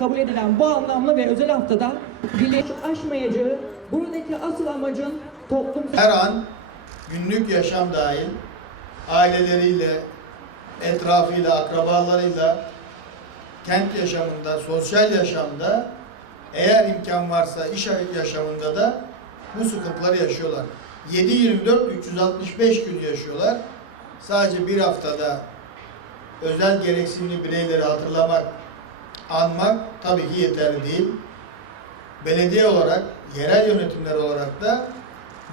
kabul edilen bu anlamlı ve özel haftada birleş aşmayacağı buradaki asıl amacın toplumsal her an günlük yaşam dahil aileleriyle, etrafıyla, akrabalarıyla, kent yaşamında, sosyal yaşamda eğer imkan varsa iş yaşamında da bu sıkıntıları yaşıyorlar. 7-24 365 gün yaşıyorlar. Sadece bir haftada özel gereksinimli bireyleri hatırlamak, anmak tabii ki yeterli değil. Belediye olarak, yerel yönetimler olarak da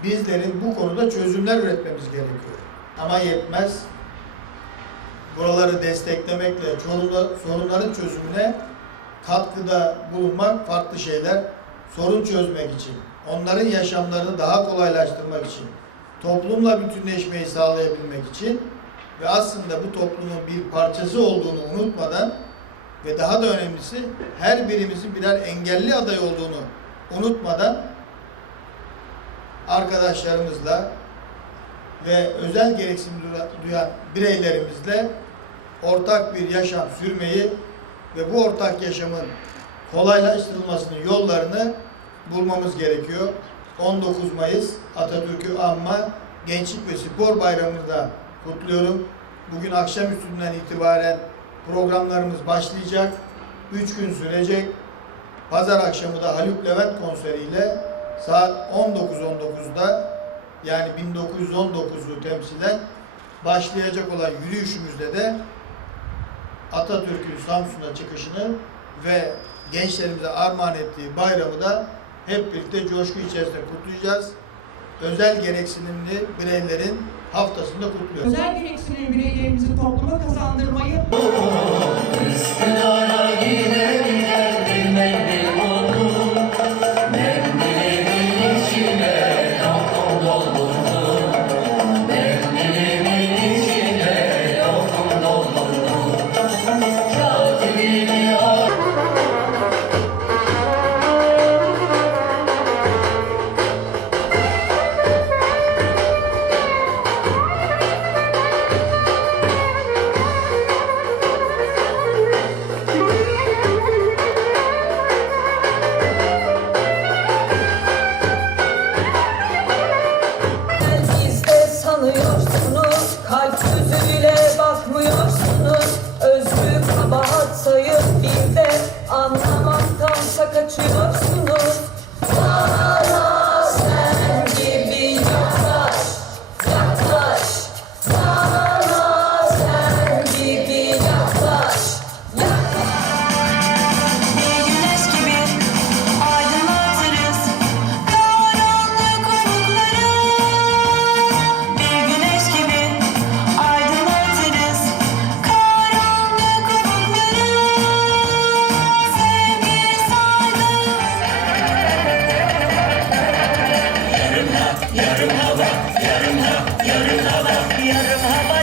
bizlerin bu konuda çözümler üretmemiz gerekiyor. Ama yetmez. Buraları desteklemekle sorunla- sorunların çözümüne katkıda bulunmak farklı şeyler. Sorun çözmek için, onların yaşamlarını daha kolaylaştırmak için, toplumla bütünleşmeyi sağlayabilmek için ve aslında bu toplumun bir parçası olduğunu unutmadan ve daha da önemlisi her birimizin birer engelli aday olduğunu unutmadan arkadaşlarımızla ve özel gereksinim duyan bireylerimizle ortak bir yaşam sürmeyi ve bu ortak yaşamın kolaylaştırılmasının yollarını bulmamız gerekiyor. 19 Mayıs Atatürk'ü anma Gençlik ve Spor Bayramı'nı da kutluyorum. Bugün akşamüstünden itibaren programlarımız başlayacak. 3 gün sürecek. Pazar akşamı da Haluk Levent konseriyle saat 19.19'da yani 1919'u temsilen başlayacak olan yürüyüşümüzde de Atatürk'ün Samsun'a çıkışını ve gençlerimize armağan ettiği bayramı da hep birlikte coşku içerisinde kutlayacağız. Özel gereksinimli bireylerin haftasında kutluyoruz. özel gereksinim bireylerimizi topluma kazandırmayı kalp gözüyle yarım hap, yarım hava, hava.